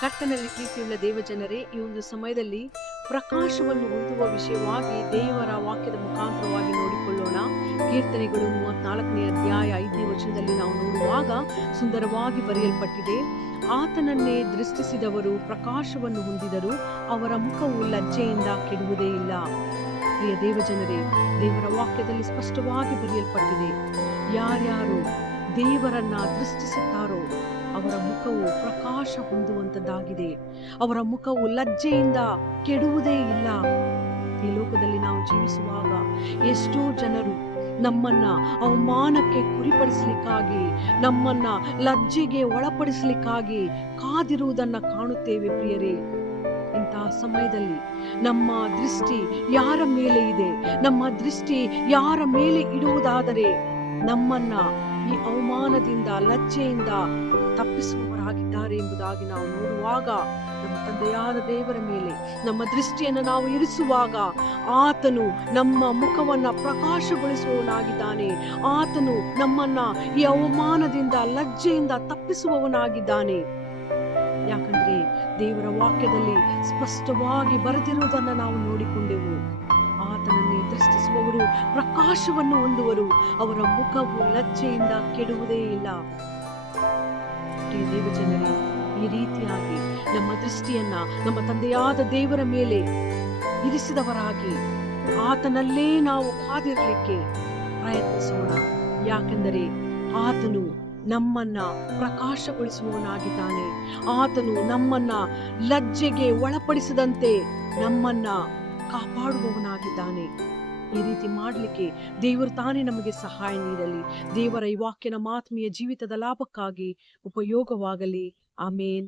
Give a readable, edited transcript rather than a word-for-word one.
ಕರ್ತನಲ್ಲಿ ಪ್ರೀತಿಯುಳ್ಳ ದೇವಜನರೇ, ಈ ಒಂದು ಸಮಯದಲ್ಲಿ ಪ್ರಕಾಶವನ್ನು ಹೊಂದುವ ವಿಷಯವಾಗಿ ದೇವರ ವಾಕ್ಯದ ಮುಖಾಂತರವಾಗಿ ನೋಡಿಕೊಳ್ಳೋಣ. ಕೀರ್ತನೆಗಳು 34ನೇ ಅಧ್ಯಾಯ 5ನೇ ವಚನದಲ್ಲಿ ನಾವು ನೋಡುವಾಗ ಸುಂದರವಾಗಿ ಬರೆಯಲ್ಪಟ್ಟಿದೆ, ಆತನನ್ನೇ ದೃಷ್ಟಿಸಿದವರು ಪ್ರಕಾಶವನ್ನು ಹೊಂದಿದರು, ಅವರ ಮುಖವು ಲಜ್ಜೆಯಿಂದ ಕೆಡುವುದೇ ಇಲ್ಲ. ಪ್ರಿಯ ದೇವಜನರೇ, ದೇವರ ವಾಕ್ಯದಲ್ಲಿ ಸ್ಪಷ್ಟವಾಗಿ ಬರೆಯಲ್ಪಟ್ಟಿದೆ, ಯಾರ್ಯಾರು ದೇವರನ್ನ ದೃಷ್ಟಿಸುತ್ತಾರೋ ಅವರ ಮುಖವು ಪ್ರಕಾಶ ಹೊಂದುವಂತದ್ದಾಗಿದೆ, ಅವರ ಮುಖವು ಲಜ್ಜೆಯಿಂದ ಕೆಡುವುದೇ ಇಲ್ಲ. ಈ ಲೋಕದಲ್ಲಿ ನಾವು ಜೀವಿಸುವಾಗ ಎಷ್ಟೋ ಜನರು ನಮ್ಮನ್ನ ಅವಮಾನಕ್ಕೆ ಗುರಿಪಡಿಸಲಿಕ್ಕಾಗಿ, ನಮ್ಮನ್ನ ಲಜ್ಜೆಗೆ ಒಳಪಡಿಸಲಿಕ್ಕಾಗಿ ಕಾದಿರುವುದನ್ನ ಕಾಣುತ್ತೇವೆ. ಪ್ರಿಯರೇ, ಇಂತಹ ಸಮಯದಲ್ಲಿ ನಮ್ಮ ದೃಷ್ಟಿ ಯಾರ ಮೇಲೆ ಇದೆ, ನಮ್ಮ ದೃಷ್ಟಿ ಯಾರ ಮೇಲೆ ಇಡುವುದಾದರೆ ನಮ್ಮನ್ನ ಈ ಅವಮಾನದಿಂದ, ಲಜ್ಜೆಯಿಂದ ತಪ್ಪಿಸುವವರಾಗಿದ್ದಾರೆ ಎಂಬುದಾಗಿ ನಾವು ನೋಡುವಾಗ, ನಮ್ಮ ತಂದೆಯಾದ ದೇವರ ಮೇಲೆ ನಮ್ಮ ದೃಷ್ಟಿಯನ್ನು ನಾವು ಇರಿಸುವಾಗ ಆತನು ನಮ್ಮ ಮುಖವನ್ನ ಪ್ರಕಾಶಗೊಳಿಸುವವನಾಗಿದ್ದಾನೆ. ಆತನು ನಮ್ಮನ್ನ ಈ ಅವಮಾನದಿಂದ, ಲಜ್ಜೆಯಿಂದ ತಪ್ಪಿಸುವವನಾಗಿದ್ದಾನೆ. ಯಾಕಂದ್ರೆ ದೇವರ ವಾಕ್ಯದಲ್ಲಿ ಸ್ಪಷ್ಟವಾಗಿ ಬರೆದಿರುವುದನ್ನು ನಾವು ನೋಡಿಕೊಂಡೆವು. ಆತನನ್ನೇ ದೃಷ್ಟಿಸುವವರು ಪ್ರಕಾಶವನ್ನು ಹೊಂದುವರು, ಅವರ ಮುಖವು ಲಜ್ಜೆಯಿಂದ ಕೆಡುವುದೇ ಇಲ್ಲ. ದೇವಜನರೇ, ಈ ರೀತಿಯಾಗಿ ನಮ್ಮ ದೃಷ್ಟಿಯನ್ನ ನಮ್ಮ ತಂದೆಯಾದ ದೇವರ ಮೇಲೆ ಇರಿಸಿದವರಾಗಿ ಆತನಲ್ಲೇ ನಾವು ಕಾದಿರಲಿಕ್ಕೆ ಪ್ರಯತ್ನಿಸೋಣ. ಯಾಕೆಂದರೆ ಆತನು ನಮ್ಮನ್ನ ಪ್ರಕಾಶಗೊಳಿಸುವವನಾಗಿದ್ದಾನೆ. ಆತನು ನಮ್ಮನ್ನ ಲಜ್ಜೆಗೆ ಒಳಪಡಿಸದಂತೆ ನಮ್ಮನ್ನ ಕಾಪಾಡುವವನಾಗಿದ್ದಾನೆ. ಈ ರೀತಿ ಮಾಡಲಿಕ್ಕೆ ದೇವರು ತಾನೇ ನಮಗೆ ಸಹಾಯ ನೀಡಲಿ. ದೇವರ ಈ ವಾಕ್ಯ ನಮ್ಮ ಆತ್ಮೀಯ ಜೀವಿತದ ಲಾಭಕ್ಕಾಗಿ ಉಪಯೋಗವಾಗಲಿ. ಆಮೇನ್.